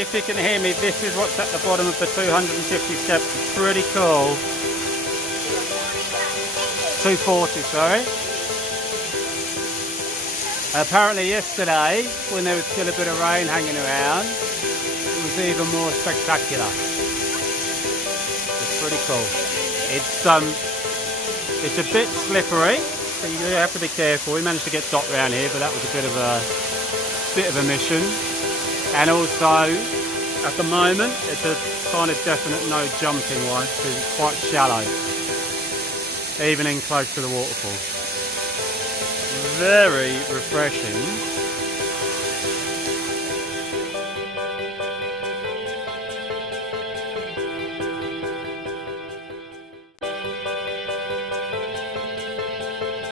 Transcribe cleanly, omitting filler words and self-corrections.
if you can hear me, this is what's at the bottom of the 250 steps. It's pretty cool. 240, sorry. Apparently yesterday, when there was still a bit of rain hanging around, it was even more spectacular. It's pretty cool. It's a bit slippery, so you have to be careful. We managed to get Dot round here, but that was a bit of a mission. And also, at the moment, it's a kind of definite no jumping one because it's quite shallow, even in close to the waterfall. Very refreshing.